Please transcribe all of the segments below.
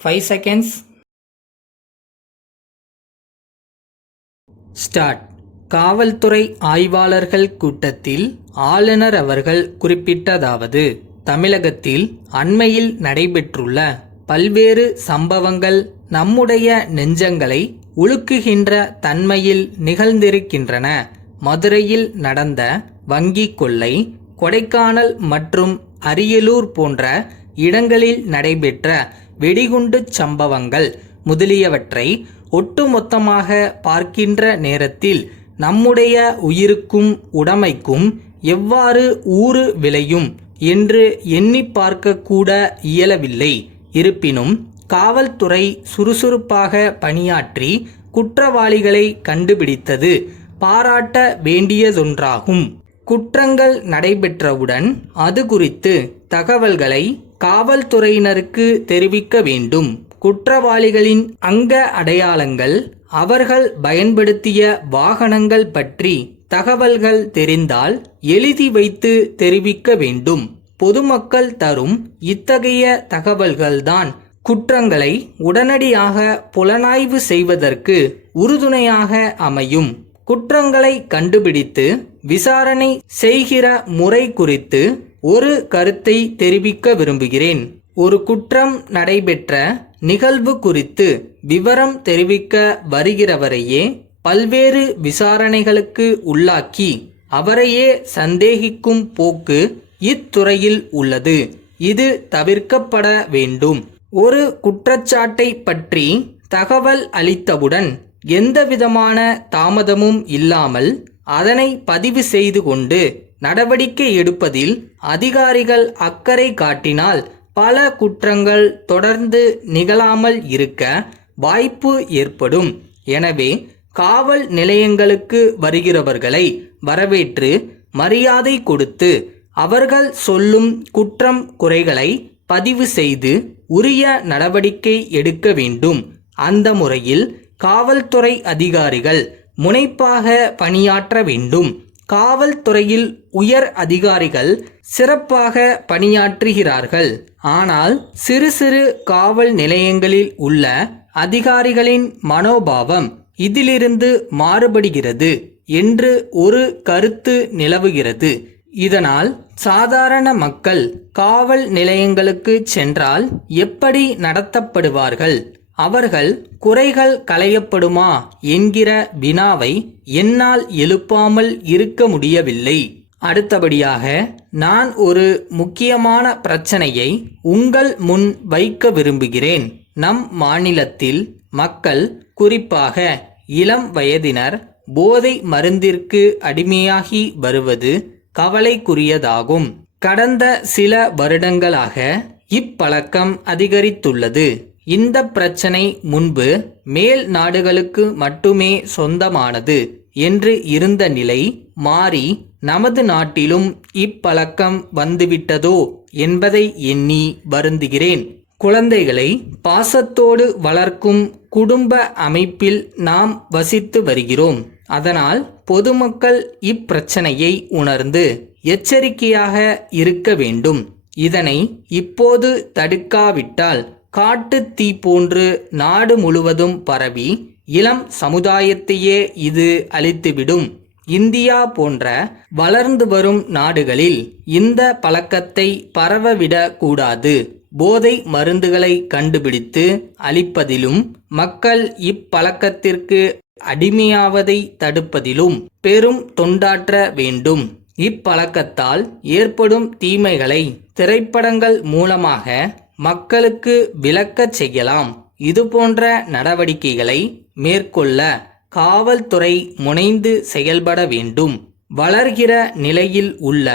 5 seconds. Start. காவல்துறை ஆய்வாளர்கள் கூட்டத்தில் ஆளுநர் அவர்கள் குறிப்பிட்டதாவது: தமிழகத்தில் அண்மையில் நடைபெற்றுள்ள பல்வேறு சம்பவங்கள் நம்முடைய நெஞ்சங்களை உலுக்குகின்ற தன்மையில் நிகழ்ந்திருக்கின்றன. மதுரையில் நடந்த வங்கி கொள்ளை, கொடைக்கானல் மற்றும் அரியலூர் போன்ற இடங்களில் நடைபெற்ற வெடிகுண்டு சம்பவங்கள் முதலியவற்றை ஒட்டுமொத்தமாக பார்க்கின்ற நேரத்தில் நம்முடைய உயிருக்கும் உடைமைக்கும் எவ்வாறு ஊறு விளையும் என்று எண்ணி பார்க்க கூட இயலவில்லை. இருப்பினும் காவல்துறை சுறுசுறுப்பாக பணியாற்றி குற்றவாளிகளை கண்டுபிடித்தது பாராட்ட வேண்டியதொன்றாகும். குற்றங்கள் நடைபெற்றவுடன் அது குறித்து தகவல்களை காவல்துறையினருக்கு தெரிவிக்க வேண்டும். குற்றவாளிகளின் அங்க அடையாளங்கள், அவர்கள் பயன்படுத்திய வாகனங்கள் பற்றி தகவல்கள் தெரிந்தால் எழுதி வைத்து தெரிவிக்க வேண்டும். பொதுமக்கள் தரும் இத்தகைய தகவல்கள்தான் குற்றங்களை உடனடியாக புலனாய்வு செய்வதற்கு உறுதுணையாக அமையும். குற்றங்களை கண்டுபிடித்து விசாரணை செய்கிற முறை குறித்து ஒரு கருத்தை தெரிவிக்க விரும்புகிறேன். ஒரு குற்றம் நடைபெற்ற நிகழ்வு குறித்து விவரம் தெரிவிக்க வருகிறவரையே பல்வேறு விசாரணைகளுக்கு உள்ளாக்கி அவரையே சந்தேகிக்கும் போக்கு இத்துறையில் உள்ளது. இது தவிர்க்கப்பட வேண்டும். ஒரு குற்றச்சாட்டை பற்றி தகவல் அளித்தவுடன் எந்தவிதமான தாமதமும் இல்லாமல் அதனை பதிவு செய்து கொண்டு நடவடிக்கை எடுப்பதில் அதிகாரிகள் அக்கறை காட்டினால் பல குற்றங்கள் தொடர்ந்து நிகழாமல் இருக்க வாய்ப்பு ஏற்படும். எனவே காவல் நிலையங்களுக்கு வருகிறவர்களை வரவேற்று மரியாதை கொடுத்து அவர்கள் சொல்லும் குற்றம் குறைகளை பதிவு செய்து உரிய நடவடிக்கை எடுக்க வேண்டும். அந்த முறையில் காவல்துறை அதிகாரிகள் முனைப்பாக பணியாற்ற வேண்டும். காவல்துறையில் உயர் அதிகாரிகள் சிறப்பாக பணியாற்றுகிறார்கள். ஆனால் சிறு சிறு காவல் நிலையங்களில் உள்ள அதிகாரிகளின் மனோபாவம் இதிலிருந்து மாறுபடுகிறது என்று ஒரு கருத்து நிலவுகிறது. இதனால் சாதாரண மக்கள் காவல் நிலையங்களுக்கு சென்றால் எப்படி நடத்தப்படுவார்கள், அவர்கள் குறைகள் களையப்படுமா என்கிற வினாவை என்னால் எழுப்பாமல் இருக்க முடியவில்லை. அடுத்தபடியாக நான் ஒரு முக்கியமான பிரச்சனையை உங்கள் முன் வைக்க விரும்புகிறேன். நம் மாநிலத்தில் மக்கள், குறிப்பாக இளம் வயதினர், போதை மருந்திற்கு அடிமையாகி வருவது கவலைக்குரியதாகும். கடந்த சில வருடங்களாக இப்பழக்கம் அதிகரித்துள்ளது. இந்த பிரச்சனை முன்பு மேல் நாடுகளுக்கு மட்டுமே சொந்தமானது என்று இருந்த நிலை மாறி நமது நாட்டிலும் இப்பழக்கம் வந்துவிட்டதோ என்பதை எண்ணி வருந்துகிறேன். குழந்தைகளை பாசத்தோடு வளர்க்கும் குடும்ப அமைப்பில் நாம் வசித்து வருகிறோம். அதனால் பொதுமக்கள் இப்பிரச்சனையை உணர்ந்து எச்சரிக்கையாக இருக்க வேண்டும். இதனை இப்போது தடுக்காவிட்டால் காட்டு தீ போன்று நாடு முழுவதும் பரவி இளம் சமுதாயத்தையே இது அழித்துவிடும். இந்தியா போன்ற வளர்ந்து வரும் நாடுகளில் இந்த பழக்கத்தை பரவவிடக் கூடாது. போதை மருந்துகளை கண்டுபிடித்து அழிப்பதிலும் மக்கள் இப்பழக்கத்திற்கு அடிமையாவதை தடுப்பதிலும் பெரும் தொண்டாற்ற வேண்டும். இப்பழக்கத்தால் ஏற்படும் தீமைகளை திரைப்படங்கள் மூலமாக மக்களுக்கு விளக்கச் செய்யலாம். இதுபோன்ற நடவடிக்கைகளை மேற்கொள்ள காவல்துறை முனைந்து செயல்பட வேண்டும். வளர்கிற நிலையில் உள்ள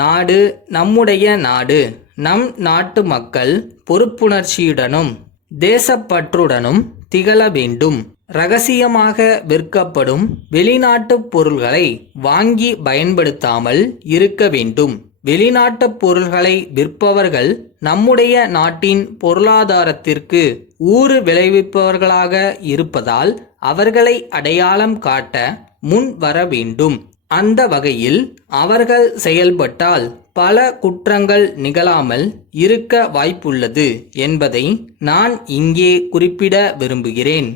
நாடு நம்முடைய நாடு. நம் நாட்டு மக்கள் பொறுப்புணர்ச்சியுடனும் தேசப்பற்றுடனும் திகழ வேண்டும். இரகசியமாக விற்கப்படும் வெளிநாட்டு பொருள்களை வாங்கி பயன்படுத்தாமல் இருக்க வேண்டும். வெளிநாட்டு பொருள்களை விற்பவர்கள் நம்முடைய நாட்டின் பொருளாதாரத்திற்கு ஊறு விளைவிப்பவர்களாக இருப்பதால் அவர்களை அடையாளம் காட்ட முன் வர வேண்டும். அந்த வகையில் அவர்கள் செயல்பட்டால் பல குற்றங்கள் நிகழாமல் இருக்க வாய்ப்புள்ளது என்பதை நான் இங்கே குறிப்பிட விரும்புகிறேன்.